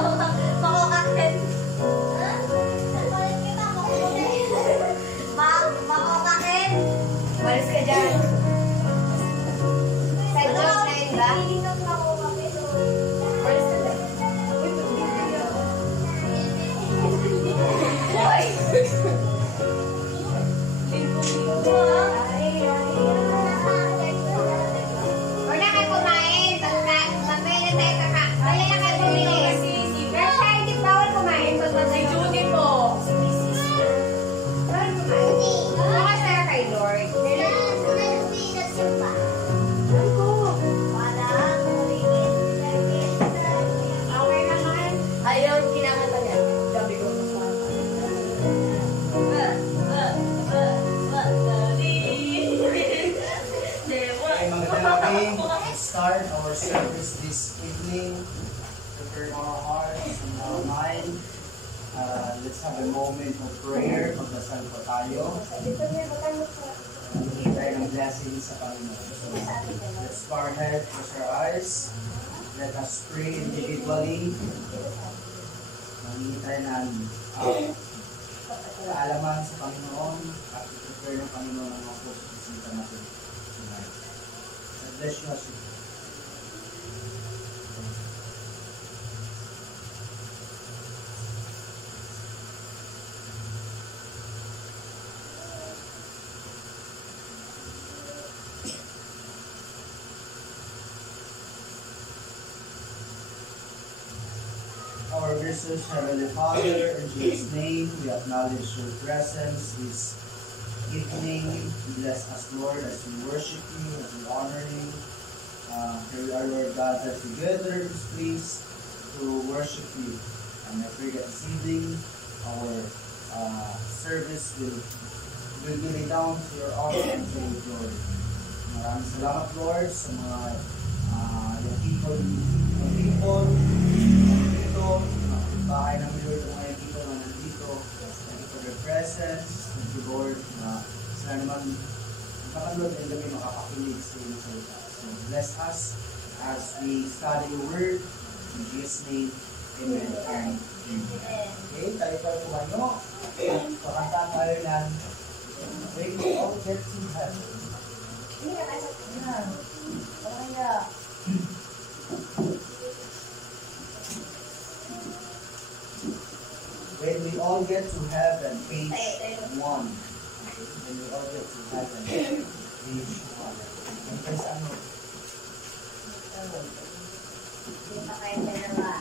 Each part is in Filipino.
Makokakin. Makokakin. Malis ka dyan. Sa Diyos na yun ba? Malis ka dyan. Uy! Linggo-linggo ah. Huwag na kayo kumain. Mamaya na tayo kakain. Mamaya na kayo bumili. Pero siya hindi bawal kumain. Si Judy po. Bawal kumain. Bukas tayo kay Lord. Okay naman. Ayaw, kinakanta niya. Sabi ko, Okay, magandang gabi. Start our service this evening. Prepare our hearts and our mind. Let's have a moment of prayer. Magdasal po tayo. Hintay ng blessing sa Panginoon. So, let's bow our head, close our eyes. Let us pray individually. Manghihintay ng kaalaman sa Panginoon at prepare ng Panginoon ang mga puso natin tonight. God bless you as you pray. Our gracious Heavenly Father, in Jesus' name, we acknowledge your presence this evening. Bless us, Lord, as we worship you, as we honor you. Here we are, Lord God, that together is pleased to worship you. And I pray that this evening, our service will be down to your honor and to your glory. Maraming salamat, Lord, sa mga yung people dito, bahay namin, Lord, ang mga people na nandito. Thank you for their presence. Thank you, Lord, na sila naman nakanood and kami makapakinig sa iyong salita. So bless us as we study your word. In Jesus' name, amen and amen. Okay, tayo tayo kumayo. Pakanta tayo ng When We All Get to Heaven. Yan. Kaya. When we all get to heaven, page 1. When we all get to heaven, page 1. And there's ano? Hindi pa kayo dalawa.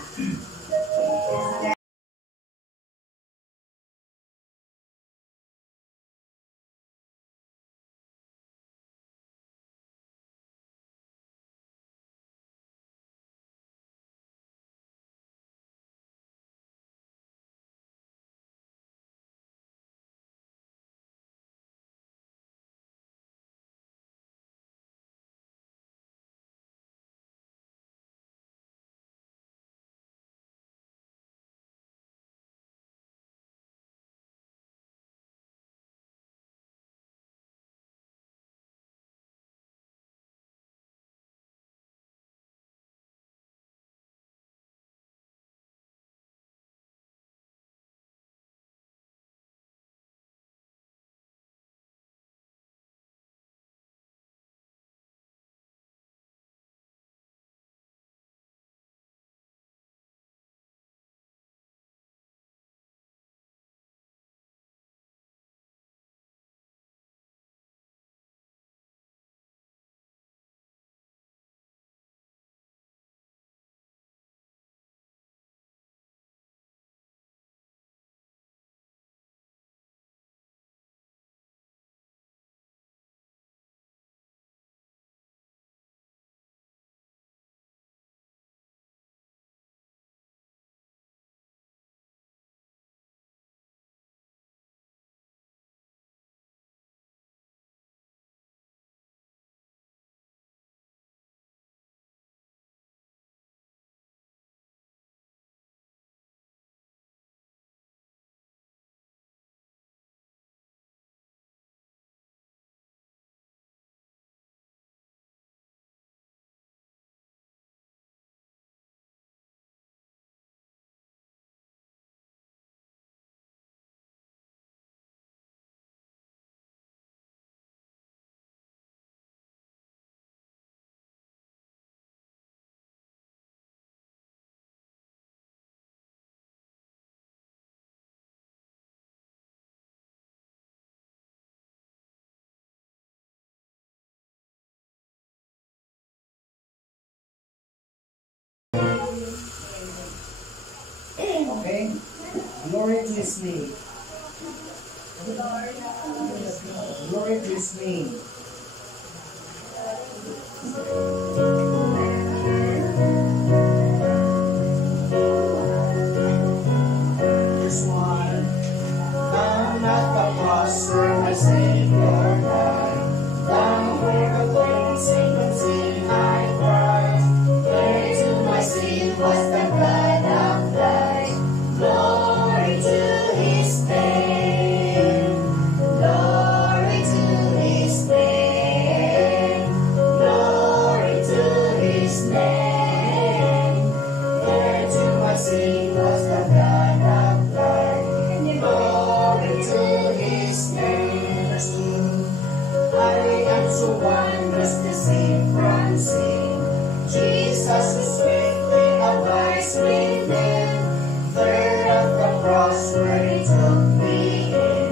His name. Glory to His name. Verse 1. Down at the cross where my Savior died, down where the cleansing of sin I cried, there to my sin was the blood applied. Glory to His name. Glory to His name. Glory to His name. There to my sin was the blood applied. Glory to His name. Verse 2. I am so wondrous to sing from sin. Jesus who swiftly abides within. There at the cross where He took me in.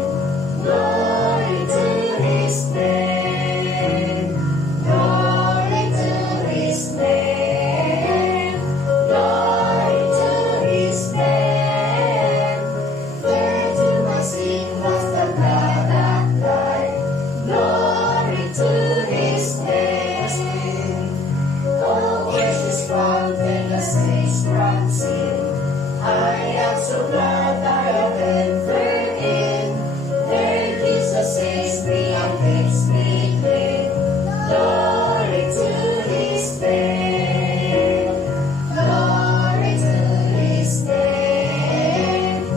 Glory to His name. Glory to His name. Glory to His name. There to my sin was the blood applied. Glory to His name. Oh, precious fountain that saves from sin. I am so glad I have entered in. There Jesus saves me and makes me clean. Glory to His name. Glory to His name.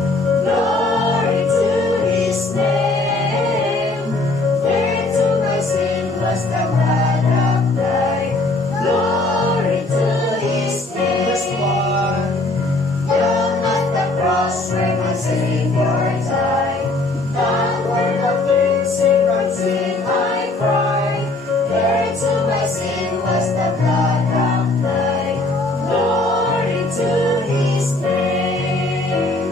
Glory to His name. There to my sin was the blood applied. Glory to His name. Verse 1. Down at the cross where my Savior died, down where the cleansing from sin I cried, there to my sin was the blood applied. Glory to His name.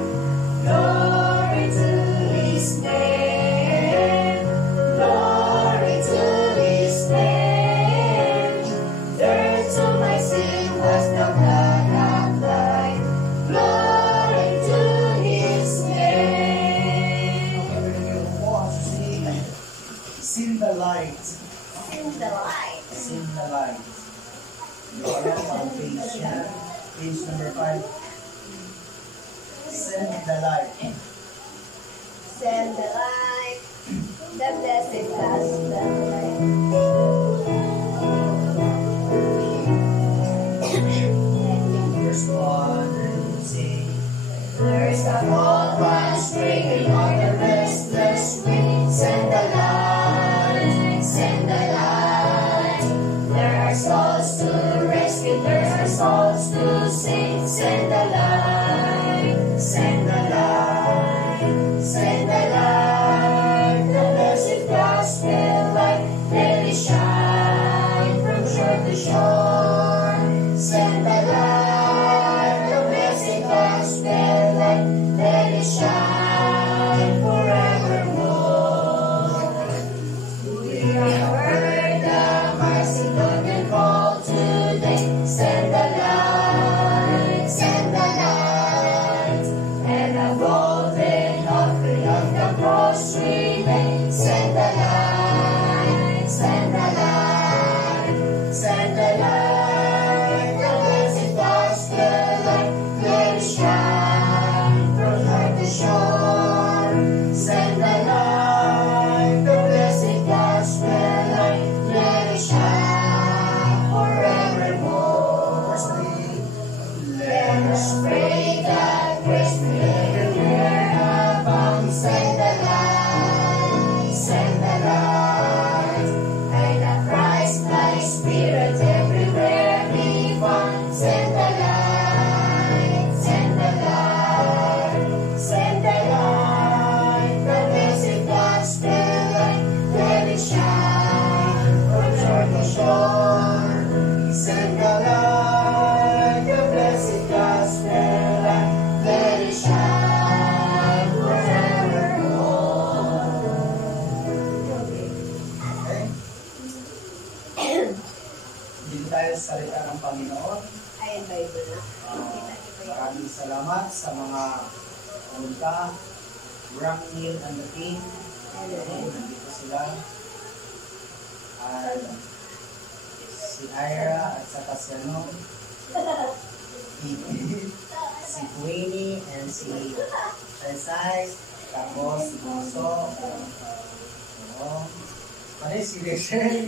Glory to His name. Glory to His name. There to my sin was the blood applied. Glory to His name. Okay, we're going to watch, Sing the light. In the light. Sing the light. You are on page number 5. Send the light. Send the light. The blessed gospel Verse 1. Sing. There's a cold one springing on the restless wind. Send the light, send the light. There are souls to rescue, there are souls to sing. Send the light, send the light, send the light. The blessed gospel light, let it shine from shore to shore. Send the light, the blessed gospel light, let it shine forevermore. We have heard the Macedonian call today. Send the light, send the light, and a golden offering of the cross we lay. Send the light, send the light, send the light, the blessed gospel light, let it shine from heart to shore. Send the light, the blessed gospel light, let it shine forevermore. Verse 3. Let us pray that grace will everywhere abound. Send the light, send the light, and a Christ-like spirit everywhere be found. Send the light, send the light, send the light, the blessed gospel light, let it shine from shore to shore. Send the light, the blessed gospel light, let it shine forevermore. Okay? Dito tayo sa salita ng Panginoon. Ayan, Bible na. Maraming salamat sa mga Punta, Ramnil and the team. Nandito sila. At si Ira at saka si ano, si Queenie and si Chelsea. Tapos si Bunso. Oo. Pare si Rachel.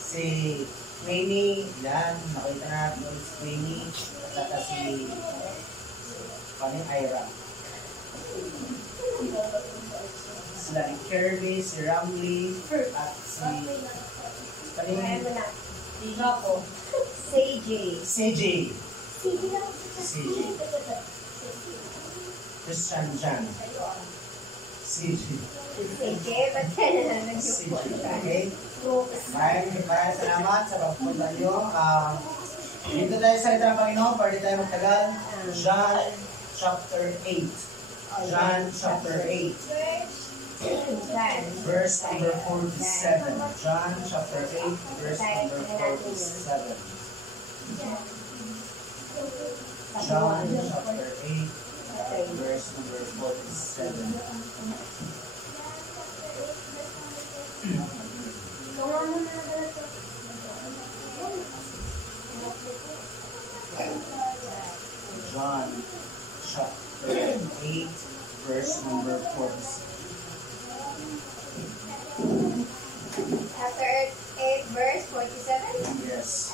Si Queenie. Yan. Nakita natin si Queenie. At saka si Ira. Sila ni Kirby, si Ramley, at si CJ. Christian Jan. CJ. Okay? Maraming salamat sa pagpunta nyo. Dito tayo sa salita ng Panginoon para di tayo magtagal. John chapter 8. John chapter 8. Verse number 47. John chapter 8, verse number 47. John chapter 8, verse number 47. John chapter 8, verse number 47. Chapter 8, verse 47. Yes.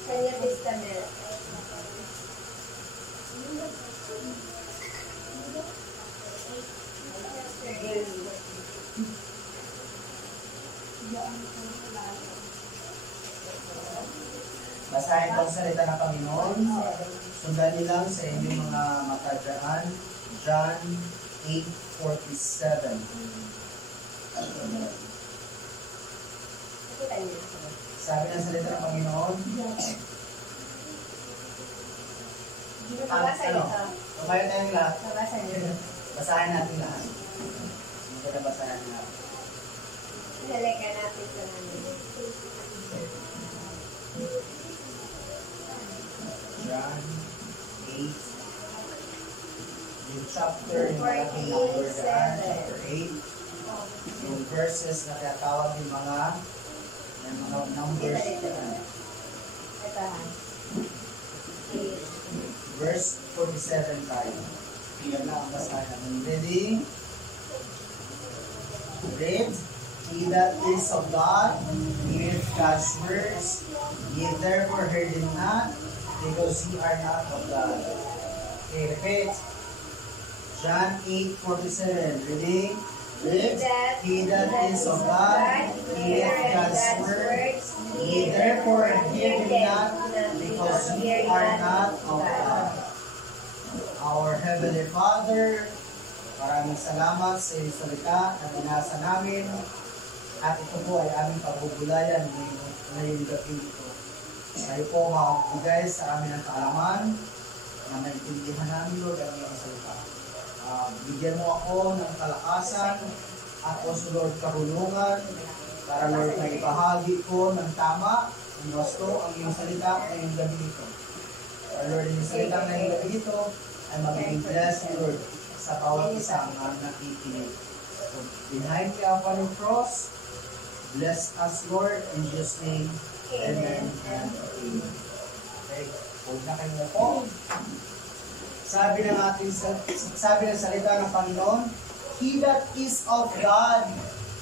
Sa New Testament. Basahin po ang salita ng Panginoon. Sundan nilang sa inyong mga matadaan. John 8:47. Sabi ng salita ng Panginoon. Tumayo tayong lahat. Basahin natin lahat. Maganda basahin natin. Halika natin sa namin. John 8. Yung chapter, yung malaking number dyan, chapter 8. Yung verses na tinatawag yung mga numbers. Verse 47 tayo. Yan na ang basahin natin. Ready? Read. He that is of God, heareth God's words. Ye therefore heard him not, because ye are not of God. Okay, repeat. John 8:47. Ready? Read. He that is of God, heareth God's words. Ye therefore hear him not, because ye are not of God. Our Heavenly Father, maraming salamat sa iyong salita na binasa namin. At ito po ay aming pagbubulayan ngayong gabi ito. Kayo po magbigay sa amin ang kaalaman na maintindihan namin, Lord, ang iyong salita. Bigyan mo ako ng kalakasan at also, Lord, kahulungan para, Lord, na ibahagi ko ng tama, ng gusto ang iyong salita ngayong gabi ito. Para, Lord, yung salita ngayong gabi ito ay magiging blessed, Lord, sa bawat isang nakikinig. So, behind the upon the cross, bless us, Lord, in Jesus' name. Amen and amen. Okay, huwag na kayo po. Sabi ng salita ng Panginoon, he that is of God,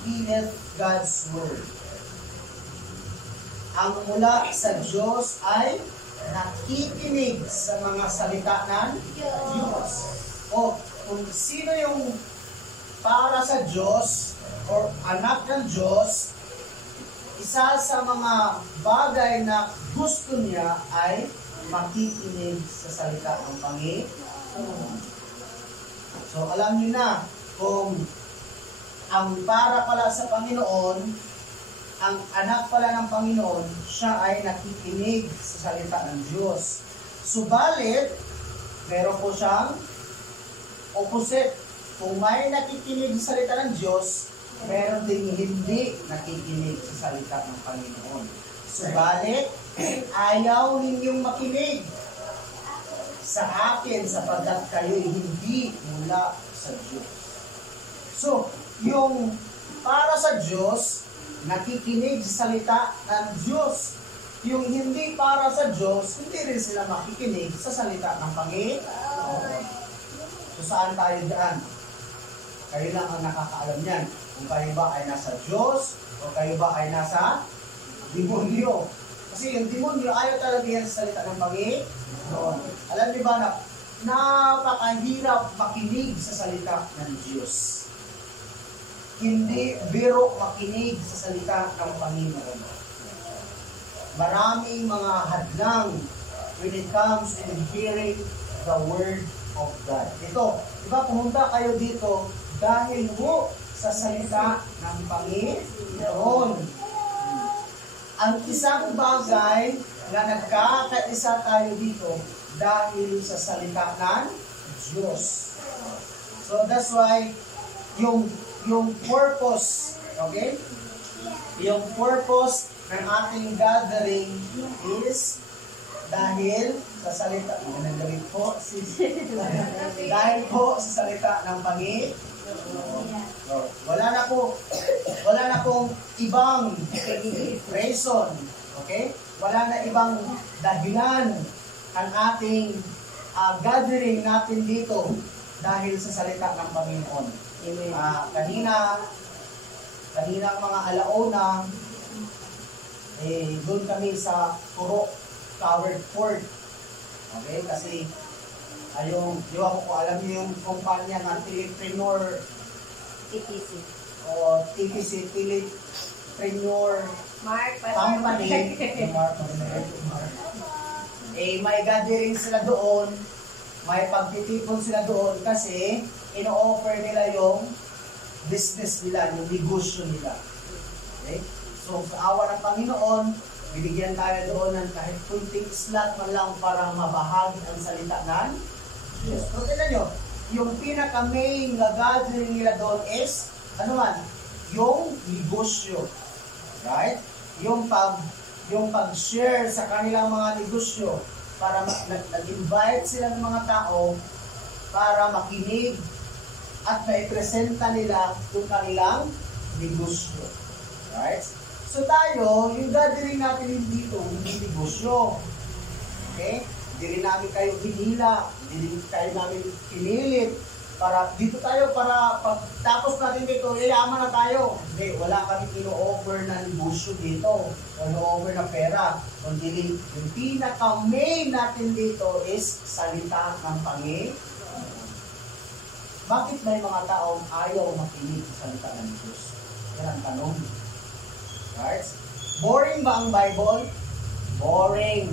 heareth God's word. Ang mula sa Diyos ay nakikinig sa mga salita ng Diyos. O kung sino yung para sa Diyos o anak ng Diyos, isa sa mga bagay na gusto niya ay makikinig sa salita ng Panginoon. So alam niyo na kung ang para pala sa Panginoon, ang anak pala ng Panginoon, siya ay nakikinig sa salita ng Diyos. Subalit, meron po siyang opposite. Kung may nakikinig sa salita ng Diyos, meron ding hindi nakikinig sa salita ng Panginoon. Subalit, ayaw ninyong makinig sa akin sapagkat kayo'y hindi mula sa Diyos. So, yung para sa Diyos, nakikinig sa salita ng Diyos. Yung hindi para sa Diyos, hindi rin sila makikinig sa salita ng Panginoon. So, saan tayo dyan? Kayo lang ang nakakaalam yan. Kung kayo ba ay nasa Diyos, o kayo ba ay nasa demonyo. Kasi yung demonyo, ayaw talaga yan sa salita ng Panginoon. Alam niyo ba na napakahirap makinig sa salita ng Diyos. Hindi biro makinig sa salita ng Panginoon. Maraming mga hadlang when it comes to hearing the Word of God. Ito, di ba pumunta kayo dito dahil mo sa salita ng Panginoon. Ang isang bagay na nagkakaisa tayo dito dahil sa salita ng Diyos. So that's why yung purpose, okay? Yung purpose ng ating gathering is dahil sa salita, dahil po sa salita ng Panginoon. Wala na pong ibang reason, okay? Wala na ibang dahilan ang ating gathering natin dito dahil sa salita ng Panginoon. Kaninang mga alauna, doon kami sa Turo Covered Fort. Okay? Kasi, di ba ko alam niyo yung kumpanya ng Telepreneur TPC. O TPC, Telepreneur Company. May gathering sila doon, may pagtitipon sila doon kasi ino-offer nila yung business nila, yung negosyo nila. Okay? So, sa awa ng Panginoon, bibigyan tayo doon ng kahit kunting slot man lang para mabahagi ang salita ng Diyos. So, tignan nyo, yung pinaka-main na gathering nila doon is, yung negosyo. Right? Yung pag-share sa kanilang mga negosyo para nag-invite sila ng mga tao para makinig at maipresenta nila yung kanilang negosyo. Right? So tayo, yung gathering natin dito, hindi negosyo. Okay? Hindi rin namin kayo hinila, hindi rin kayo namin pinilit. Para dito tayo, para pagtapos natin dito, yayaman na tayo. Hindi, wala kami ino-offer na negosyo dito. O ino-offer na pera. Kundi yung pinaka-main natin dito is salita ng Panginoon. Bakit may mga taong ayaw makinig sa salita ng Diyos? Yan ang tanong. Right? Boring ba ang Bible? Boring.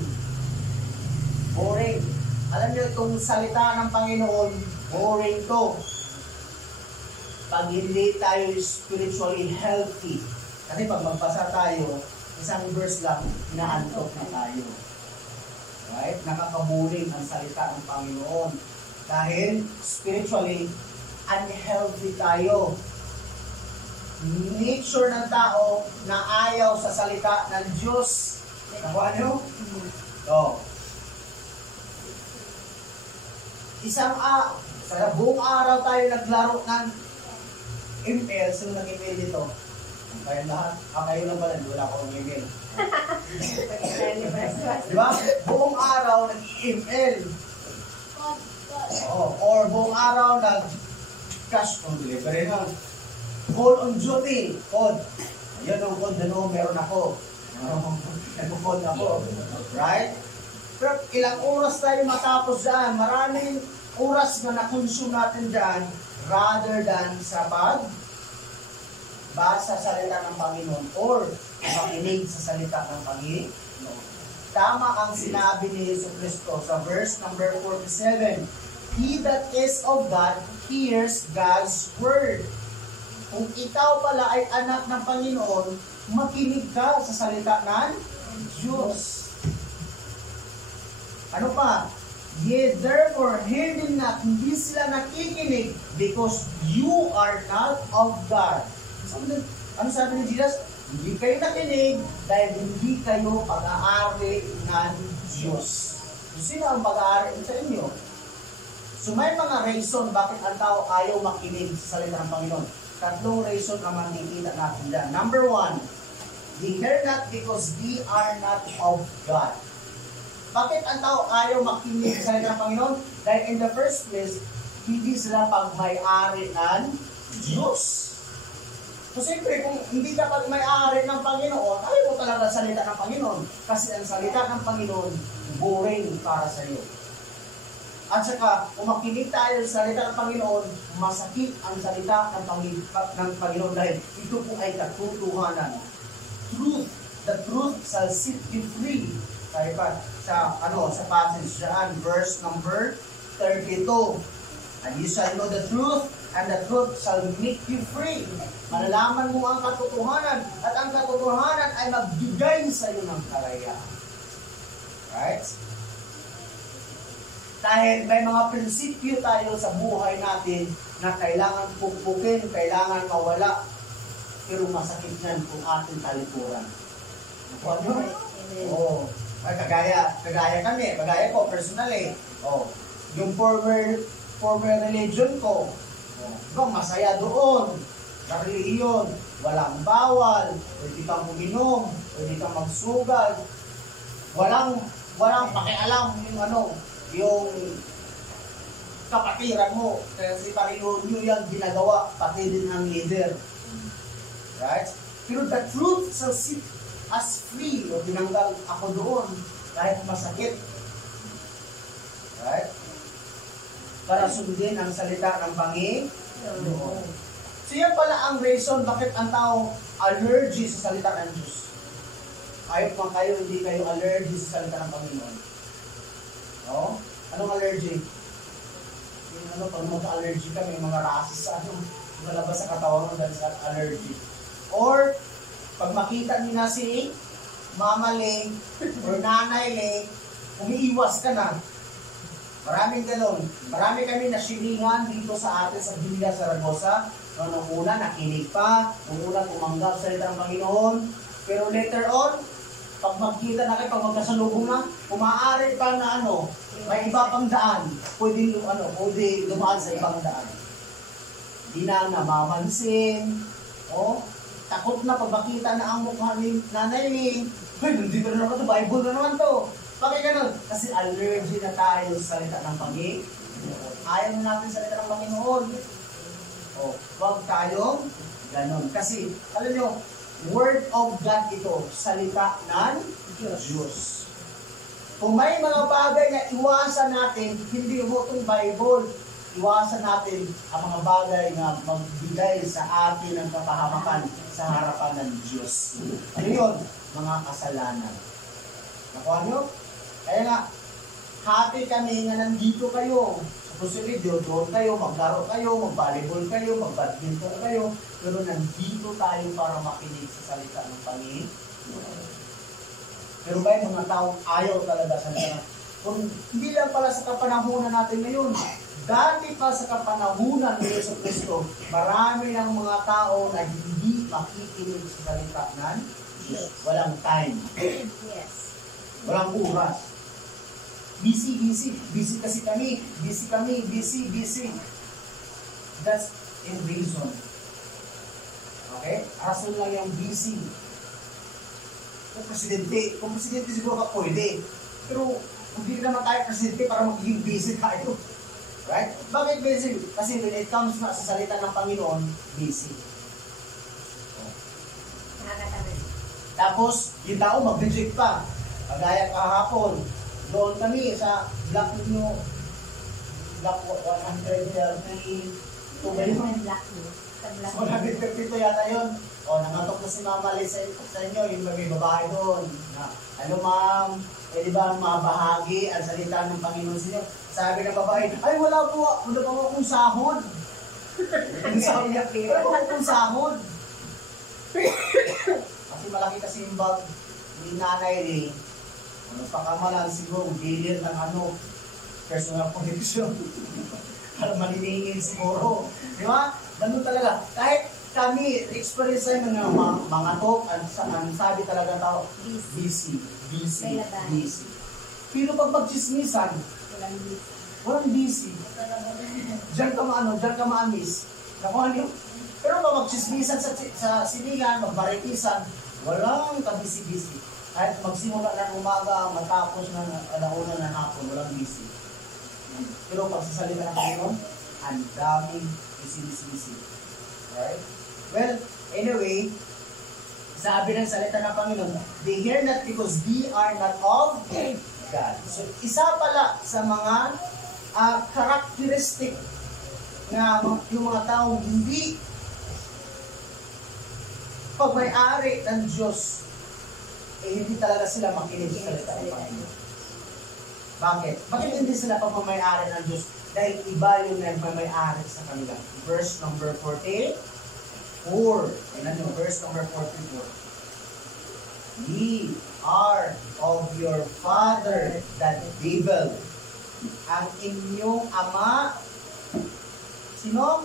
Boring. Alam niyo, itong salita ng Panginoon, boring to. Pag hindi tayo spiritually healthy. Kasi pag magbasa tayo, isang verse lang, inaantok na tayo. Right? Nakakaboring ang salita ng Panginoon. Dahil spiritually, unhealthy tayo. Nature ng tao na ayaw sa salita ng Diyos. Nakuha niyo? Sa buong araw tayo naglaro ng ML. Sino nag-email dito? Kayo lahat? Kayo lang pala, wala akong email. Diba? Buong araw nag-email. Or buong araw nag-cash on delivery na. Call on duty. Code. Yan ang code na meron ako. Nag-code ako. Right? Pero ilang oras tayo matapos dyan. Maraming oras na na-consume natin dyan rather than sa pagbasa sa salita ng Panginoon or makinig sa salita ng Panginoon. Tama ang sinabi ni Jesucristo sa verse number 47. He that is of God hears God's word. Kung ikaw pala ay anak ng Panginoon, makinig ka sa salita ng Diyos. Ano pa? Ye therefore hear them not, hindi sila nakikinig because you are not of God. Ano sabi ni Jesus? Hindi kayo nakinig dahil hindi kayo pag-aari ng Diyos. Sino ang pag-aari sa inyo? So may mga reason bakit ang tao ayaw makinig sa salita ng Panginoon. Tatlong reason ang makikita natin dyan. Number one, they hear not because they are not of God. Bakit ang tao ayaw makinig sa salita ng Panginoon? Dahil in the first place, hindi sila pagmay-ari ng Diyos. So siyempre, kung hindi ka pagmay-ari ng Panginoon, ayaw mo talaga salita ng Panginoon. Kasi ang salita ng Panginoon, boring para sa iyo. At saka, kung makinig tayo sa salita ng Panginoon, masakit ang salita ng Panginoon dahil ito po ay katotohanan. Truth, the truth shall set you free. Tayo pa, sa passage dyan, verse number 32. And you shall know the truth, and the truth shall make you free. Malalaman mo ang katotohanan, at ang katotohanan ay magbigay sa iyo ng kalayaan. Right? Dahil may mga prinsipyo tayo sa buhay natin na kailangan pukpukin, kailangan mawala, pero masakit yan kung ating talikuran. Ano? Oo. Ay, kagaya ko, personally. Oh, yung former religion ko, masaya doon. Sa religion, walang bawal, pwede kang uminom, pwede kang magsugal, walang pakialam yung kapatiran mo. Kasi Panginoon nyo yan ginagawa, pati din ang leader. Right? Pero the truth shall set us free. O tinanggal ako doon kahit masakit. Right? Para sundin ang salita ng Panginoon. So yan pala ang reason bakit ang tao allergy sa salita ng Diyos. Kahit man kayo, hindi kayo allergy sa salita ng Panginoon. No? Anong allergy? Pag magka-allergy ka, may mga rashes sa malabas sa katawan mo dahil sa allergy. Or, pag makita niyo na si Mama Ling or Nanay Ling, umiiwas ka na. Maraming ganun. Marami kami nasilingan dito sa atin sa Villa Zaragoza. Nung una, nakinig pa. Nung una, tumanggap sa salita ng Panginoon. Pero later on, pag magkita na kayo, pag magkasalubong na, kumaari pa na may iba pang daan. Pwede dumaan sa ibang daan. Hindi na namamansin. Takot na pag makita na ang mukha ni Nanay Ling. Nandito na naman ito, Bible na naman ito. Bakit ganun? Kasi allergy na tayo sa salita ng Panginoon. Ayaw na natin sa salita ng Panginoon. Huwag tayong ganun. Kasi, alam nyo, Word of God ito, salita ng Diyos. Kung may mga bagay na iwasan natin, hindi mo itong Bible, iwasan natin ang mga bagay na magbigay sa atin ng kapahamakan sa harapan ng Diyos. Ano yun? Mga kasalanan. Nakuha nyo? Kaya nga, happy kami nga nandito kayo. Supposedly, doon kayo, maglaro kayo, mag-volleyball kayo, mag-badminton kayo, pero nandito tayo para makinig sa salita ng Panginoon. Pero ba yung mga tao ayaw talaga sa salita? Kung hindi lang pala sa kapanahunan natin ngayon, dati pa sa kapanahunan ni Yesu Cristo, marami ng mga tao na hindi makikinig sa salita ng Diyos. Walang time. Yes. Walang oras. Busy kasi kami. Busy. That's in reason. Okay? Rason lang yung busy. Kung presidente siguro ka pwede. Pero hindi naman tayo presidente para magiging busy tayo. Right? Bakit busy? Kasi when it comes na sa salita ng Panginoon, busy. Tapos, yung tao mag-reject pa. Kagaya kahapon, doon kami sa block 132 ba yun? So, 152 yata yun. Nangatok na si Mama Liz sa inyo, yung may babae doon. Ano ma'am, di ba mabahagi ang salita ng Panginoon sa inyo? Sabi ng babae, ay wala po akong sahod. Wala po akong sahod. Kasi malaki kasi yung bag ni Nanay Lee. Pakamalan siguro, billion ng personal connection. Para maniningin siguro. Di ba? Ganun talaga. Kahit kami, experience tayo ng mga talk, ang sabi talaga tao, busy. Pero pag magchismisan, walang busy. Diyan ka maamis. Nakuha niyo? Pero pag magchismisan sa silingan, magbaritisan, walang kabisi-bisi. Kahit magsimula ng umaga, matapos na alauna ng hapon, walang busy. Pero pag sasalita ng Panginoon, ang daming busy. Alright? Well, anyway, sabi ng salita ng Panginoon, they hear not because they are not of God. So, isa pala sa mga characteristic na yung mga taong hindi pagmay-ari ng Diyos, hindi talaga sila makinig sa salita ng Panginoon. Bakit? Bakit hindi sila pagmay-ari ng Diyos? Dahil iba yun na yung pagmay-ari sa kanila. Verse number 44. Tingnan nyo, verse number 44. Ye are of your father, the devil. Ang inyong ama, sino?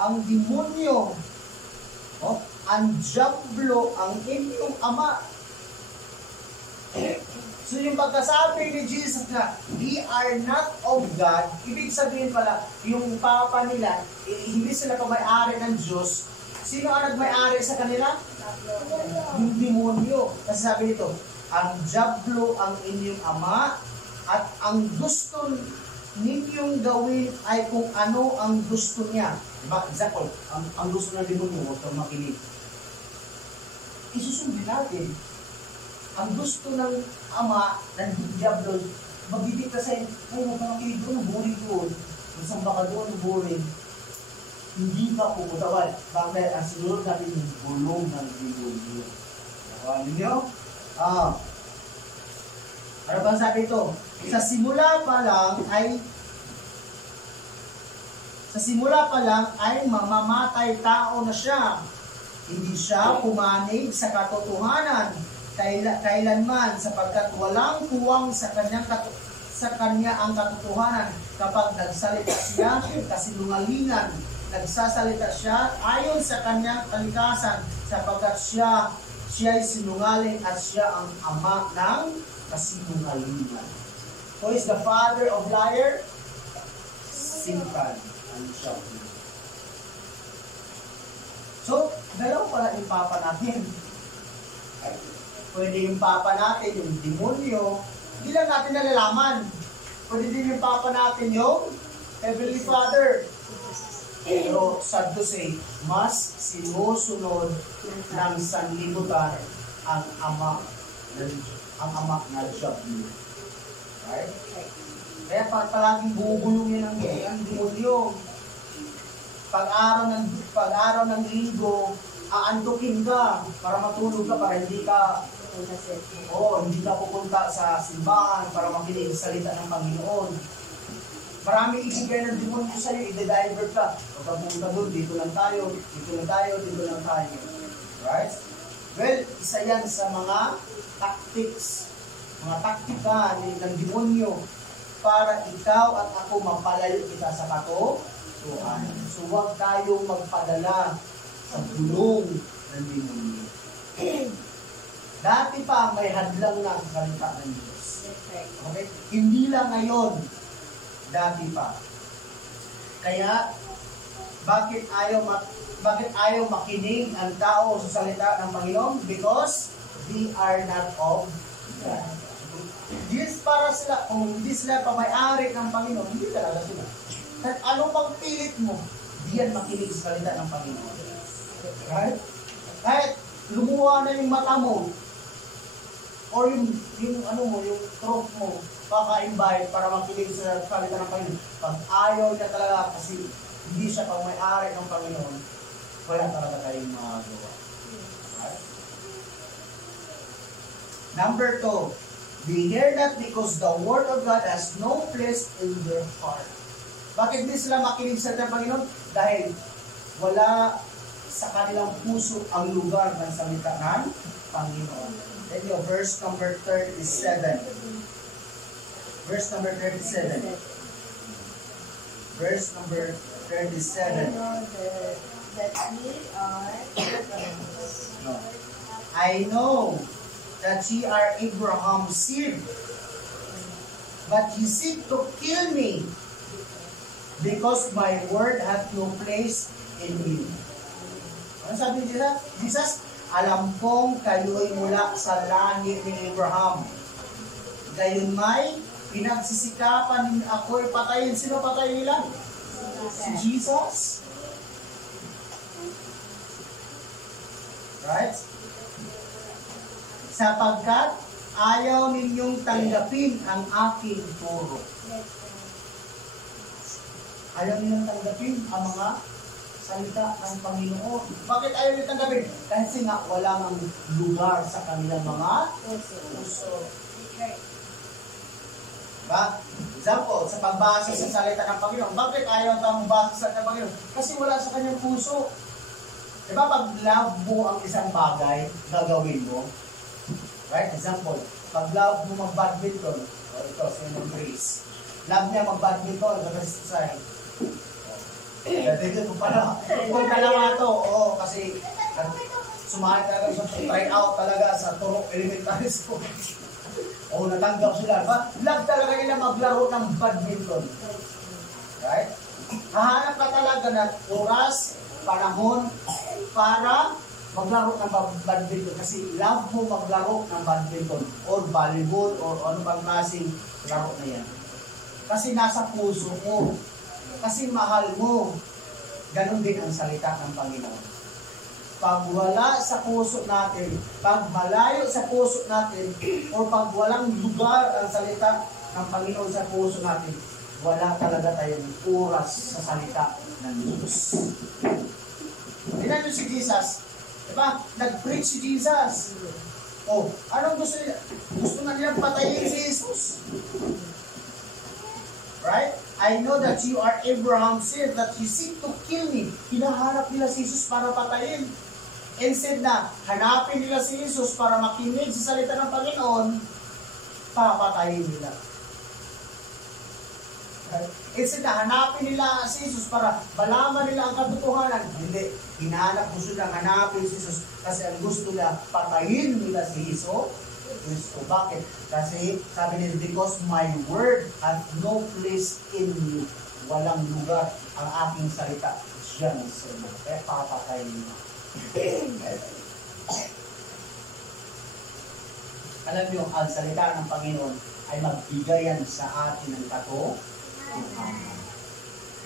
Ang demonyo. Oh, ang diablo, ang inyong ama. So yung pagkasabi ni Jesus na we are not of God, ibig sabihin pala, yung papa nila, hindi sila kamay-ari ng Diyos. Sino ang nagmay-ari sa kanila? Yung demonyo. Kasi sabi nito, ang diablo ang inyong ama, at ang gusto ninyong gawin ay kung ano ang gusto niya. Diba? Example, ang gusto ng demonyo, huwag kang makinig. Isusundin natin. Ang gusto ng ama, ng diablo, magbibig ka sa'yo, ay, huwag kang makinig doon, boring doon. Isang baka doon, boring. Hindi ka pupuntawan. Bakit? Ang sinunod natin yung bulong ng demonyo. Nakuha ninyo? Ano bang sabi ito? Sa simula pa lang ay mamamatay tao na siya. Hindi siya pumanig sa katotohanan kailanman, sapagkat walang puwang sa kanya ang katotohanan. Kapag nagsalita siya kasinungalingan, nagsasalita siya ayon sa kanyang kalikasan, sapagkat siya'y sinungaling at siya ang ama ng kasinungalingan. Who is the father of liar? Satan and Satan. So, dalawa pala yung papa natin. Pwede yung papa natin, yung demonyo, hindi lang natin nalalaman. Pwede din yung papa natin, yung Heavenly Father. Pero, sad to say, mas sinusunod ng sanlibutan ang ama na diablo. Right? Kaya palaging bubulungin ang demonyo. Pag-araw ng linggo, aantukin ka para matulog ka, para hindi ka pupunta sa simbahan para makinig sa salita ng Panginoon. Maraming ibigay ng demonyo sa'yo, i-divert ka. Pag pupunta doon, dito lang tayo. Right? Well, isa yan sa mga tactics, mga taktika ng demonyo para ikaw at ako mapalayo kita sa katotohanan. So, huwag tayong magpadala sa bulong ng demonyo. Dati pa may hadlang na ang salita ng Diyos. Okay? Hindi lang ngayon, dati pa. Kaya, bakit ayaw makinig ang tao sa salita ng Panginoon? Because they are not of God. This para sila, kung hindi sila pamay-ari ng Panginoon, hindi talaga sila. Kahit ano pang pilit mo, diyan makinig sa salita ng Panginoon. Right? Kahit lumuha na yung mata mo, or yung throat mo, paka-invite para makinig sa salita ng Panginoon. Pag ayaw niya talaga kasi hindi siya pamay-ari ng Panginoon, wala talaga tayong magagawa. Right? Number 2, they hear that because the Word of God has no place in their heart. Bakit di sila makinig sa Panginoon? Dahil wala sa kanilang puso ang lugar ng salita ng Panginoon. Then yung verse number 37. Verse number 37. Verse number 37. That ye are Abraham's. No. I know that ye are Abraham's seed. but you seek to kill me, because my word hath no place in you. Ano sabi ni Jesus? Jesus, alam kong kayo'y mula sa lahi ni Abraham. Gayon may pinagsisikapan din ako'y patayin. Sino patayin nila? Si Jesus. Right? Sapagkat ayaw ninyong tanggapin ang aking turo. Ayaw ninyong tanggapin ang mga salita ng Panginoon. Bakit ayaw ninyong tanggapin? Kasi nga wala mang lugar sa kanilang mga puso. Diba? Example, sa pagbasa sa salita ng Panginoon. Bakit ayaw tayong basa sa salita ng Panginoon? Kasi wala sa kanyang puso. Diba pag love mo ang isang bagay, gagawin mo? Right? Example, pag love mo mag-badminton, o ito, Simon Grace. Love niya mag-badminton, nag-exercise. Dito mo pala. Kung talaga ito, oo, kasi sumahay talaga siya, try out talaga sa Turok Elementary School. O natanggap sila. Love talaga nila maglaro ng badminton. Right? Hahanap ka talaga ng oras, panahon, para maglaro ng badminton. Kasi love mo maglaro ng badminton or volleyball or ano bang klaseng laro na yan. Kasi nasa puso mo. Kasi mahal mo. Ganon din ang salita ng Panginoon. Pag wala sa puso natin, pag malayo sa puso natin, o pag walang lugar ang salita ng Panginoon sa puso natin, wala talaga tayong oras sa salita ng Diyos. Tingnan nyo si Jesus. Diba? Nag-preach si Jesus. Oh, anong gusto nila? Gusto na nilang patayin si Jesus. Right? I know that you are Abraham's seed, that you seek to kill me. Hinahanap nila si Jesus para patayin. Instead na hanapin nila si Jesus para makinig sa salita ng Panginoon, papatayin nila. Right? Instead na hanapin nila si Jesus para malaman nila ang katotohanan, hindi. Hinahanap, gusto nila hanapin si Jesus kasi ang gusto nila, patayin nila si Jesus. Kristo. Bakit? Kasi sabi nila, because my word has no place in you. Walang lugar ang aking salita diyan sa inyo. Kaya papatayin nila. Alam niyo, ang salita ng Panginoon ay magbigayan sa atin ng katotohanan.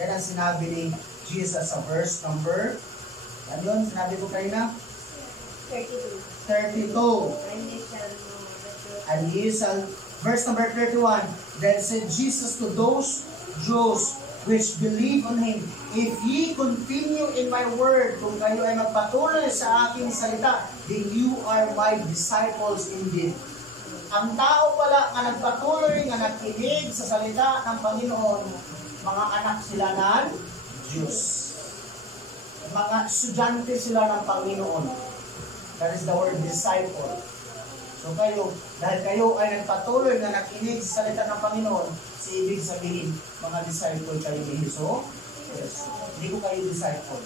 Kaya ang sinabi ni Jesus sa verse number, ano yun? Sinabi ko kayo na? 32. And ye shall, verse number 31, then said Jesus to those Jews which believe on Him, if ye continue in my word, kung kayo ay magpatuloy sa aking salita, then you are my disciples indeed. Ang tao pala nga nagpatuloy, nga nakinig sa salita ng Panginoon, mga anak sila ng Diyos. Mga estudyante sila ng Panginoon. That is the word disciple. So kayo, dahil kayo ay nagpatuloy na nakinig sa salita ng Panginoon, si ibig sabihin, mga disciple kayo ni Jesus. Yes. Hindi ko kayo disciple.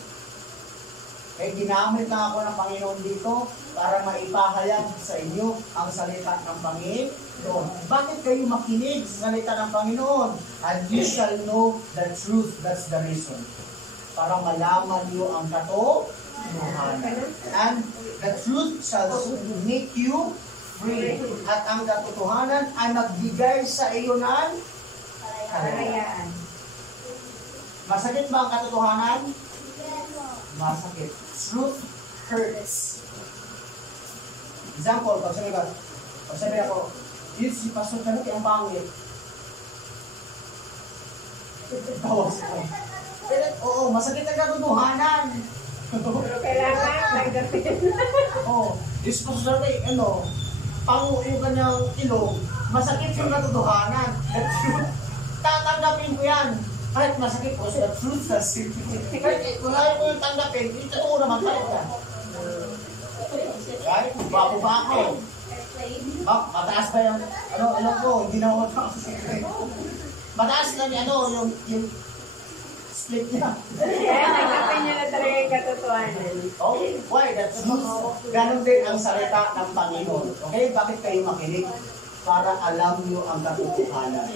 Kaya ginamit na ako ng Panginoon dito para maipahayag sa inyo ang salita ng Panginoon. Bakit kayo makinig sa salita ng Panginoon? And you shall know the truth. That's the reason. Para malaman niyo ang katotohanan. And the truth shall make you free. At ang katotohanan ay magbigay sa iyo ng kalayaan. Masakit ba ang katotohanan? Masakit. Truth hurts. Example, pag sabi ako, yun si Pastor Kanuki ang pangit. Tawas ko. Pero, oo, masakit ang katotohanan. Pero kailangan tanggapin. Oo, yung si Pastor Kanuki, pango yung kanyang ilong, masakit yung katotohanan. The truth, tatanggapin ko yan. Kahit masakit ko, the truth does it. Kahit kung ayaw ko yung tanggapin, ito ko naman tayo. Right? Bago ba ako? Mataas ba yung, ko, hindi na ako mataas. Mataas lang yung split niya. Kaya tanggapin niya na talaga yung katotohanan. Okay, why? That's ganon din ang salita ng Panginoon. Okay, bakit kayo makinig? para alam nyo ang katotohanan.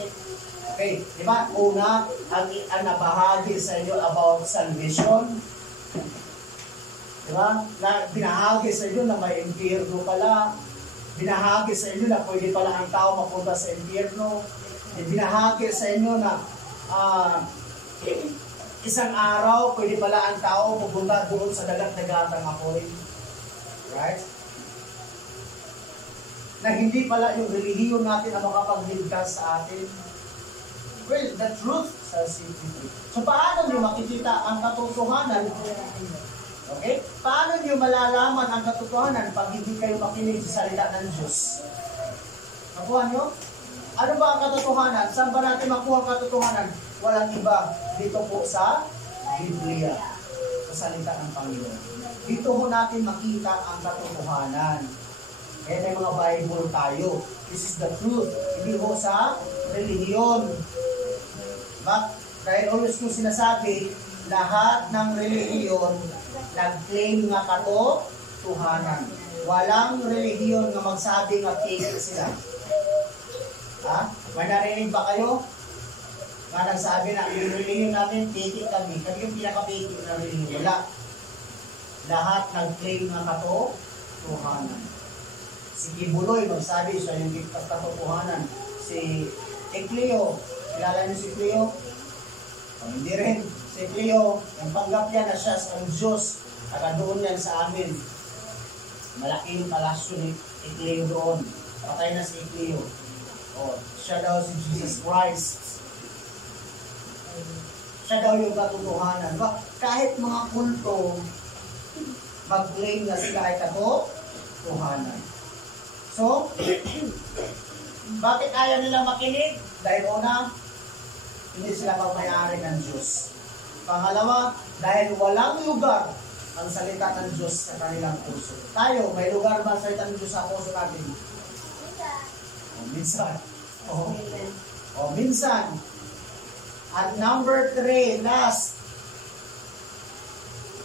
Okay, di ba? Una, ang nabahagi sa inyo about salvation. Di ba? Na binahagi sa inyo na may impyerno pala. Binahagi sa inyo na pwede pala ang tao mapunta sa impyerno. Binahagi sa inyo na isang araw pwede pala ang tao pupunta doon sa dagat-dagatang apoy. Right? Na hindi pala yung relihiyon natin ang makapagligtas sa atin. Well, the truth shall set you free. So, paano nyo makikita ang katotohanan? Okay? Paano nyo malalaman ang katotohanan pag hindi kayo makinig sa salita ng Diyos? Nakuha nyo? Ano ba ang katotohanan? Saan ba natin makuha ang katotohanan? Walang iba. Dito po sa Biblia. Sa salita ng Panginoon. Dito ho natin makita ang katotohanan. Kaya may mga Bible tayo. This is the truth. Hindi ho sa relihiyon. Dahil always kong sinasabi, lahat ng relihiyon nag-claim nga katotohanan. Walang relihiyon na magsabi nga fake sila. Ha? May narinig ba kayo? Nga nagsabi na, yung relihiyon namin, fake kami. Kami yung pinaka-fake na relihiyon. Wala. Lahat nag-claim nga katotohanan. Si Kibuloy, magsabi siya yung katotohanan. Si Cleo, kilala niyo si Cleo? Hindi rin. Si Cleo, ang panggap niya na siya ang Diyos, taga doon yan sa amin. Malaking palasyo ni Cleo doon. Patay na si Cleo. Siya daw si Jesus Christ. Siya daw yung katotohanan. Kahit mga kulto, mag-claim na sila ay katotohanan. So, bakit ayaw nila makinig? Dahil una, hindi sila pagmayari ng Diyos. Pangalawa, dahil walang lugar ang salita ng Diyos sa kanilang puso. Tayo, may lugar ba ang salita ng Diyos sa puso natin? Minsan. Minsan. At number 3, last.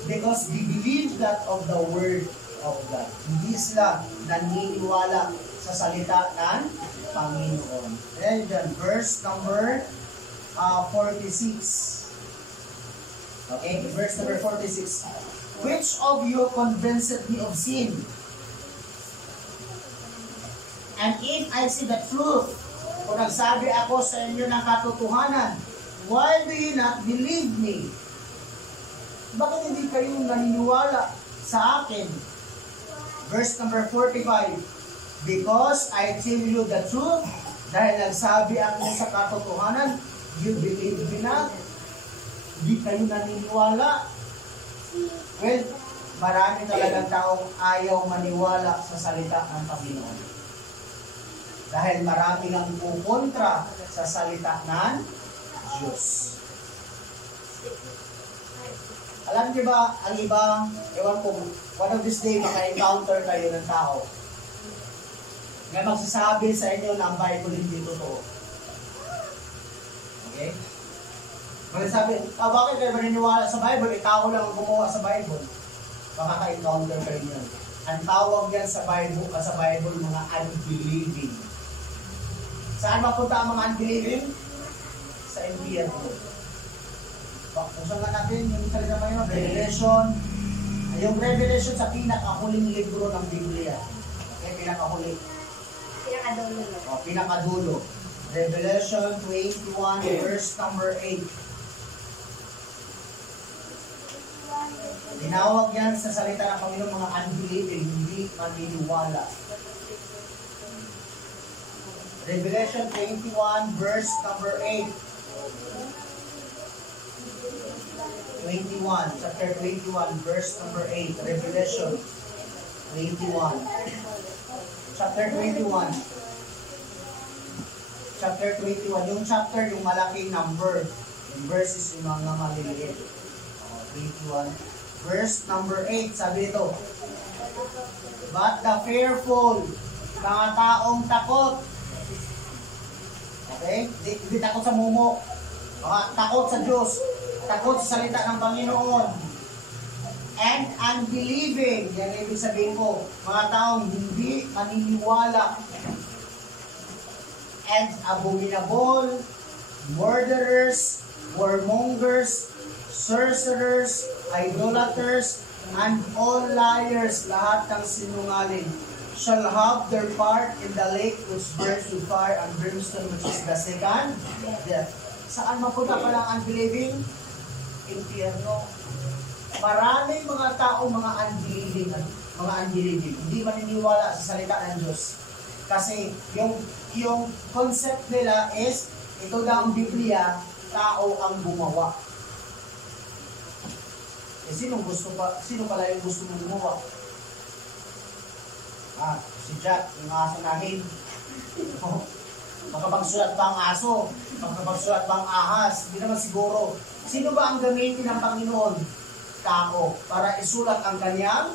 Because we believe that of the Word of God. Hindi sila naniniwala sa salita ng Panginoon. And then, verse number 46. Okay, verse number 46. Which of you convinced me of sin? And if I see the truth, kung nagsabi ako sa inyo ng katotohanan, why do you not believe me? Bakit hindi kayo naniniwala sa akin? Verse number 45. Because I tell you the truth, dahil nagsabi ako sa katotohanan, you believe me not? Hindi kayo naniniwala? Well, marami talagang taong ayaw maniwala sa salita ng Panginoon. Dahil marami nang pukontra sa salita ng Diyos. Alam niyo ba, ang iba, ewan ko, one of this day, maka-encounter kayo ng tao na magsasabi sa inyo na ang Bible hindi totoo. Okay? Magsasabi, bakit kayo maniniwala sa Bible? Tao lang ang gumawa sa Bible. Makaka-encounter kayo niyan. Ang tawag yan sa Bible, mga unbelieving. Saan mapunta ang mga unbelieving? Sa impyerno. Buksan nga natin yung salita ngayon, Revelation. Yung Revelation sa pinakahuling libro ng Biblia. Okay, pinakahuli. Pinakadulo. Pinakadulo. Revelation 21, verse number 8. Tinawag yan sa salita ng Panginoon mga unbelieving, hindi maniniwala. Revelation 21, verse number 8. 21, chapter 21, verse number 8. Revelation 21. Chapter 21. Chapter 21. Yung chapter, yung malaking number. Yung verses, yung mga maliliit. 21. Verse number 8, sabi ito. But the fearful, mga taong takot. Okay? Hindi takot sa mumo. Takot sa Diyos. Takot sa salita ng Panginoon. And unbelieving, yan ibig sabihin ko, mga taong hindi maniniwala and abominable, murderers, warmongers, sorcerers, idolaters, and all liars, lahat ng sinungaling, shall have their part in the lake which burns with fire and brimstone, which is the second death. Saan mapunta pa lang unbelieving? Impyerno. Maraming mga tao, mga unbelieving, hindi maniniwala sa salita ng Diyos. Kasi yung concept nila is, ito na ang Biblia, tao ang gumawa. Eh, sino pala yung gusto mong gumawa? Si Jack, yung aso namin. Makapagsulat ba ang aso? Makapagsulat ba ang ahas? Hindi naman siguro. Sino ba ang gamitin ng Panginoon? Tao. Para isulat ang kanyang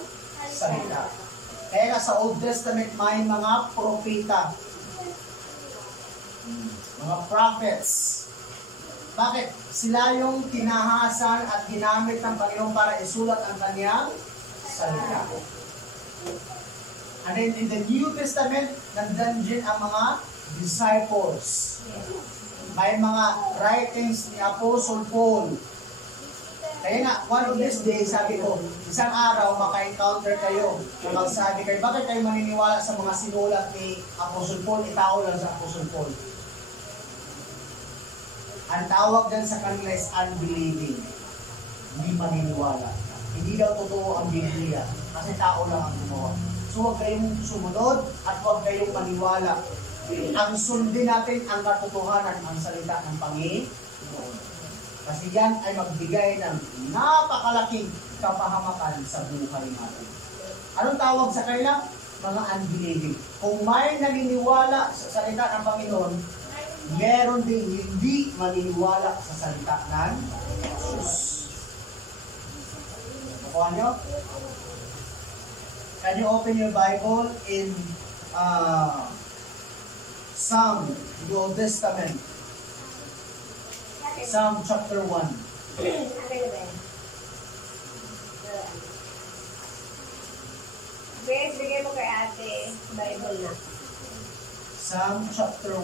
salita. Kaya nga sa Old Testament may mga propeta. Mga prophets. Bakit? Sila yung tinahasan at ginamit ng Panginoon para isulat ang kanyang salita. And then in the New Testament, nandun din ang mga disciples. May mga writings ni Apostle Paul. Kaya nga, one of these days, sabi ko, isang araw maka-encounter kayo na magsabi kayo, bakit kayo maniniwala sa mga sinulat ni Apostle Paul? Itao lang sa Apostle Paul. Ang tawag dyan sa kanila is unbelieving. Hindi maniniwala. Hindi daw totoo ang Biblia. Kasi tao lang ang gumawa. So huwag kayong sumunod at huwag kayong maniwala. Ang sundin natin ang katotohanan, ang salita ng Panginoon. Kasi yan ay magbigay ng napakalaking kapahamakan sa buhay natin. Anong tawag sa kanila? Mga unbelieving. Kung may naniniwala sa salita ng Panginoon, meron din hindi maniniwala sa salita ng Diyos. Nakuha nyo? Can you open your Bible in Psalm, the Old Testament? Psalm chapter 1. Grace, bigay mo kay ate Bible na. Psalm chapter 1.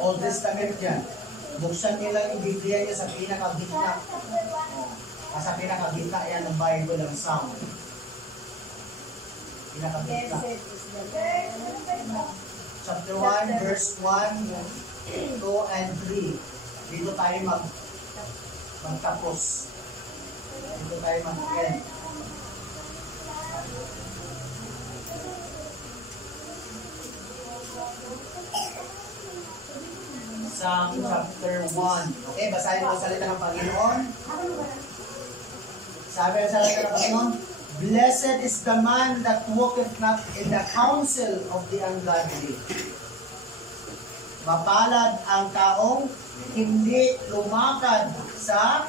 Old Testament yan. Buksan nila yung Biblia niya sa pinakagitna. Sa pinakagitna yan ng Bible ng Psalm. Pinakagitna. Chapter 1, verse 1, 2, and 3. Dito tayo magtapos. Dito tayo mag-end. Psalm chapter 1. Okay, basahin mo ang salita ng Panginoon. Sabi ang salita ng Panginoon, Blessed is the man that walketh not in the counsel of the ungodly. Mapalad ang taong hindi lumakad sa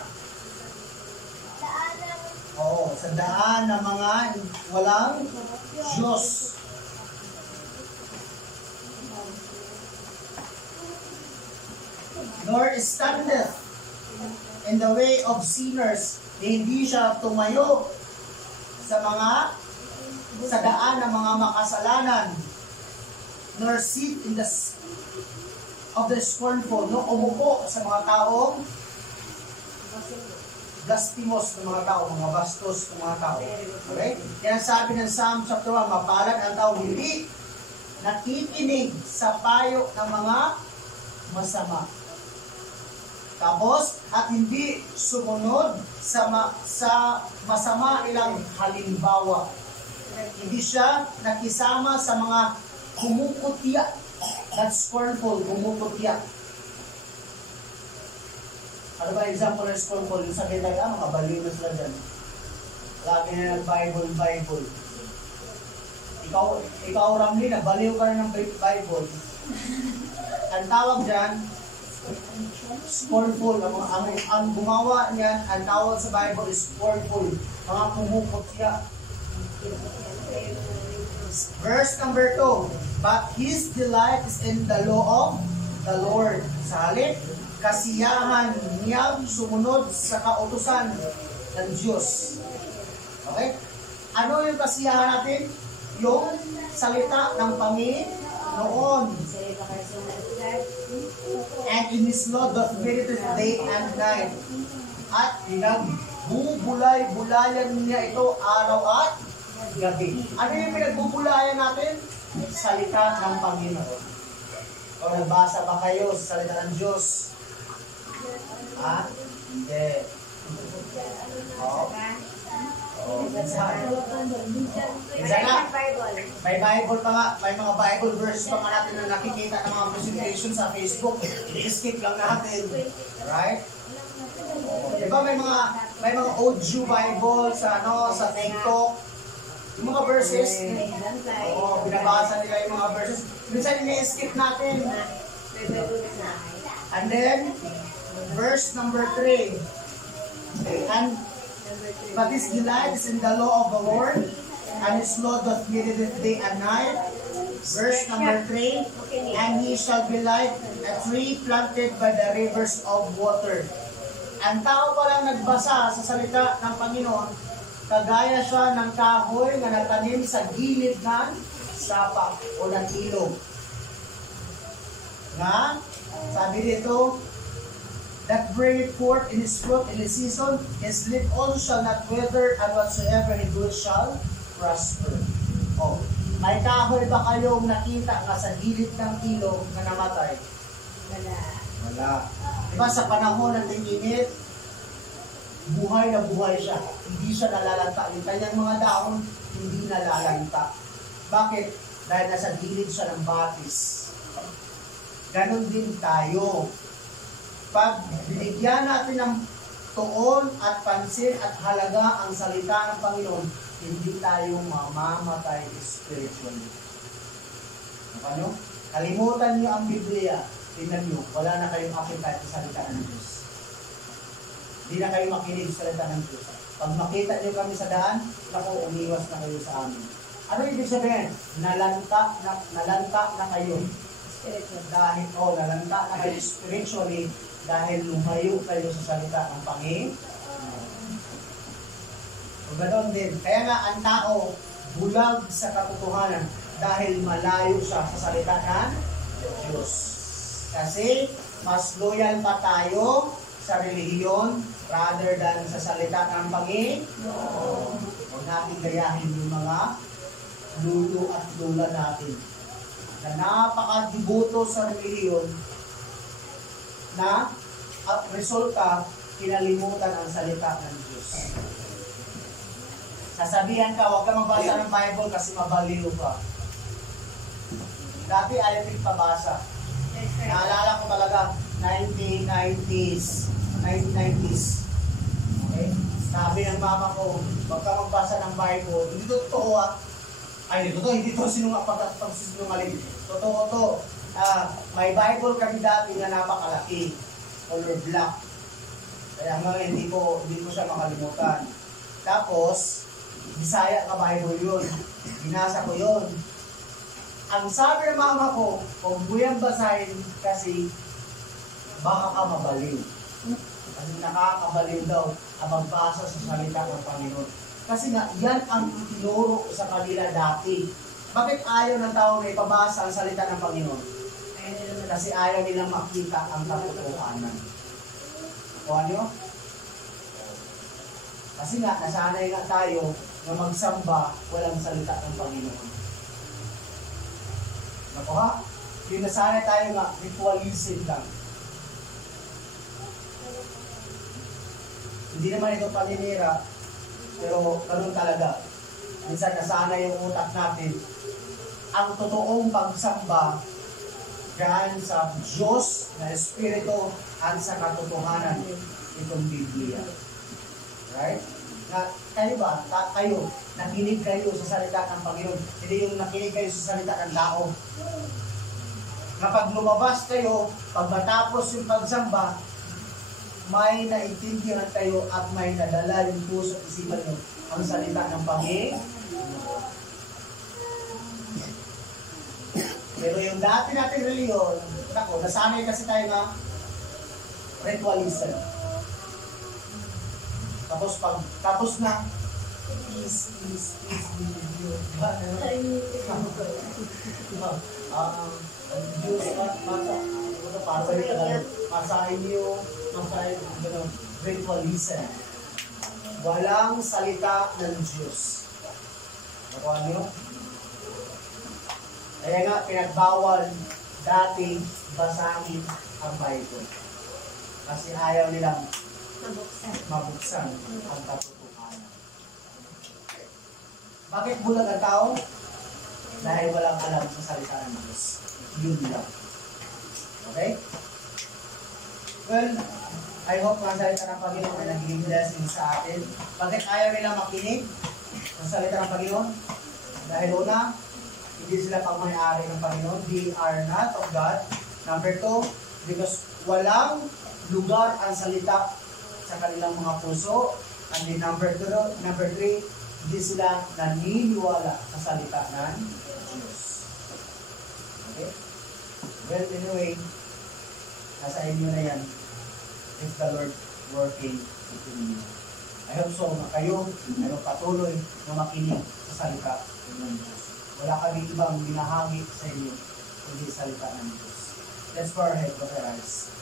daan ng mga walang Diyos. Nor standeth in the way of sinners, hindi siya tumayo sa daan ng mga makasalanan, nor sit in the of the scornful, no, umupo sa mga taong blasphemous ng mga tao, mga bastos ng mga tao. Okay? Kaya sabi ng Psalm chapter 1, mapalad ang tao hindi nakikinig sa payo ng mga masama. Tapos, at hindi sumunod sa masama nilang halimbawa. Hindi siya nakisama sa mga kumukutya. That's scornful, kumukutya. Ano ba example ng scornful? Yung sabi tayo, mga baliw na sila dyan. Lagi na nag-Bible. Ikaw Ramli, baliw ka na ng Bible. Ang tawag dyan, scornful. Ang gumawa niyan, ang tawag sa Bible is scornful. Mga kumukutya. Verse number 2. But his delight is in the law of the Lord. Sa halip, kasiyahan niya sumunod sa kautusan ng Diyos. Okay? Ano yung kasiyahan natin? Yung salita ng Panginoon. noon. And in His law doth meditate day and night. At pinagbubulay-bulayan niya ito araw at gabi. Ano yung pinagbubulayan natin? Salita ng Panginoon. O nagbasa ba kayo sa salita ng Diyos? Ha? Hindi. Minsan nga, may Bible pa nga, may mga Bible verse pa nga natin na nakikita ng mga presentation sa Facebook. I-skip lang natin. Right? Diba may mga audio Bible sa TikTok. Yung mga verses, binabasa nila yung mga verses. Minsan i-skip natin. And then, verse number 3. But his delight is in the law of the Lord, and his law doth meditate day and night. Verse number 3. And he shall be like a tree planted by the rivers of water. Ang tao palang nagbasa sa salita ng Panginoon, kagaya siya ng kahoy na natanim sa gilid ng sapa o ng ilog. Nga, sabi dito, that bringeth forth in his fruit in his season, his leaf also shall not wither, and whatsoever he doeth shall prosper. Oh, may kahoy ba kayong nakita nga sa gilid ng ilog na namatay? Wala. Diba sa panahon ng init, buhay na buhay siya. Hindi siya nalalanta. Yung kanyang mga dahon, hindi nalalanta. Bakit? Dahil nasa gilid siya ng batis. Ganon din tayo. Pag binigyan natin ng tuon at pansin at halaga ang salita ng Panginoon, hindi tayo mamamatay spiritually. Ano? Kalimutan niyo ang Biblia. Tingnan nyo, wala na kayong appetite sa salita ng Diyos. Hindi na kayo makinig sa salita ng Diyos. Pag makita nyo kami sa daan, naku, umiwas na kayo sa amin. Ano ibig sabihin? Nalanta na kayo. Dahil, nalanta na kayo spiritually dahil lumayo kayo sa salita ng Panginoon. Ganoon din. Kaya nga ang tao, bulag sa katotohanan dahil malayo siya sa salita ng Diyos. Kasi mas loyal pa tayo sa relihiyon rather than sa salita ng Panginoon. Huwag natin gayahin yung mga lulo at lula natin na napaka-devoto sa relihiyon na at resulta kinalimutan ang salita ng Diyos. Sasabihan ka, huwag ka magbasa ng Bible kasi mabaliw ka. Dati ayaw pagpabasa. Naalala ko talaga, 1990s. Okay? Sabi ng mama ko, huwag ka magbasa ng Bible. Hindi totoo hindi to pagsinungaling. Totoo to. May Bible kami dati na napakalaki. Color black. Kaya ngayon hindi ko siya makalimutan. Tapos, Bisaya ka Bible yun. Binasa ko yun. Ang sabi ng mama ko, huwag mo yan basahin kasi baka ka mabaliw. Kasi nakakabaliw daw ang magbasa sa salita ng Panginoon. Kasi nga, yan ang itinuro sa kanila dati. Bakit ayaw ng tao na ipabasa ang salita ng Panginoon? Kasi ayaw nilang makita ang katotohanan. O ano? Kasi nga, nasanay nga tayo na magsamba walang salita ng Panginoon. Nakuha? Yung nasanay tayo nga, ritualism lang. Hindi naman ito paninira, pero ganun talaga. Minsan nasanay yung utak natin. Ang totoong pagsamba dyan sa Diyos na Espiritu at sa katotohanan itong Biblia. Right? Kayo ba? Kayo, nakinig kayo sa salita ng Panginoon. Hindi yung nakinig kayo sa salita ng tao. Kapag lumabas kayo, pag matapos yung pagsamba, may naintindihan kayo at may nadala yung puso at isipan nyo ang salita ng Panginoon. Pero yung dati nating reliyon, nasanay kasi tayo na ritualism. Tapos na, Peace be with you. Ang Diyos at masahin niyo, grateful listen. Walang salita ng Diyos. Nakuha niyo? Kaya nga, pinagbawal dati basahin ang Bible. Kasi ayaw nilang mabuksan ang katotohanan. Bakit bulag ang tao? Dahil walang alam sa salita ng Diyos. Yun lang. Okay? Well, I hope ang salita ng Panginoon ay nagiging blessing sa atin. Bakit ayaw nila makinig ang salita ng Panginoon? Dahil una, hindi sila pagmayari ng Panginoon. They are not of God. Number 2, because walang lugar ang salita sa kanilang mga puso. And then number 3, hindi sila naniniwala sa salita ng Diyos. Okay? Well, anyway, nasa inyo na yan. Is the Lord working within you? I hope so na kayo ay magpatuloy na makinig sa salita ng Diyos. Wala kami ibang binahagi sa inyo kundi salita ng Diyos. Let's bow our head with our eyes.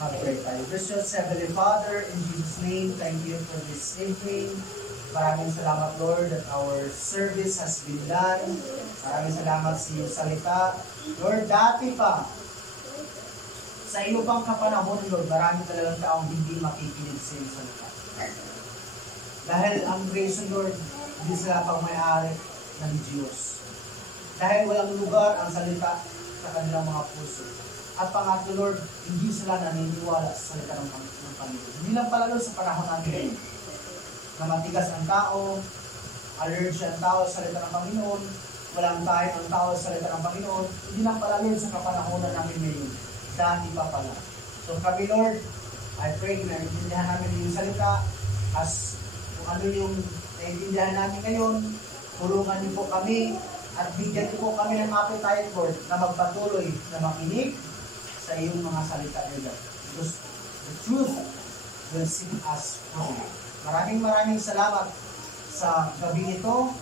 Mag-pray tayo. Gracious Heavenly Father, in Jesus' name, thank you for this evening. Maraming salamat, Lord, that our service has been done. Maraming salamat sa iyong salita. Lord, dati pa, sa iyo pang kapanahon, Lord, marami talagang taong hindi makikinig sa iyong salita. Dahil ang reason, Lord, hindi sila pang may-ari ng Diyos. Dahil walang lugar ang salita sa kanilang mga puso. At pangatlo, Lord, hindi sila naniniwala sa salita ng Panginoon. Hindi lang pala, Lord, sa panahon natin ngayon, na matigas ang tao, allergy ang tao sa salita ng Panginoon, walang tayo ang tao sa salita ng Panginoon, hindi lang pala, Lord, sa kapanahonan namin ngayon. Dati pa pala. So kami, Lord, I pray na naiintindihan namin yung salita as kung ano yung naiintindihan namin ngayon, tulungan niyo po kami at bigyan niyo po kami ng appetite, Lord, na magpatuloy na makinig sa iyong mga salita nila. Because the truth will set us free. Maraming salamat sa gabi ito.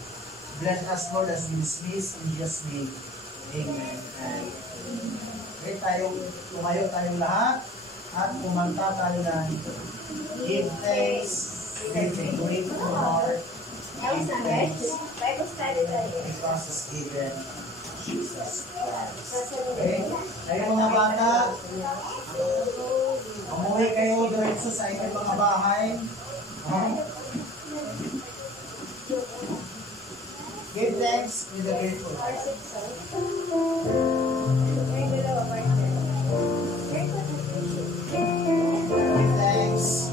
Bless us, Lord, as we dismiss in Jesus' name. Amen. And okay, tumayo tayong lahat at kumanta tayo na give thanks, give a grateful heart, give thanks, Bible study tayo. because is given Jesus Christ. Okay? Kayo mga bata, umuwi kayo diretso sa inyong mga bahay. Give thanks with a grateful heart. Give thanks.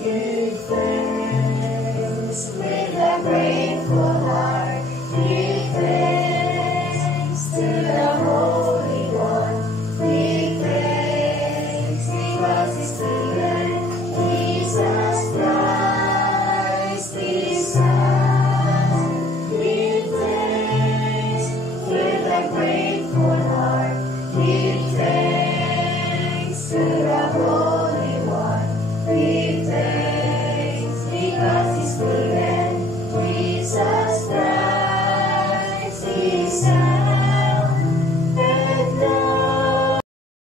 Give thanks with a grateful heart. Give thanks to the Holy One. Give thanks because His given Jesus Christ, His Son. Give thanks with a grateful heart. Give thanks to the Holy One. Give thanks because He's given Jesus Christ, His Son.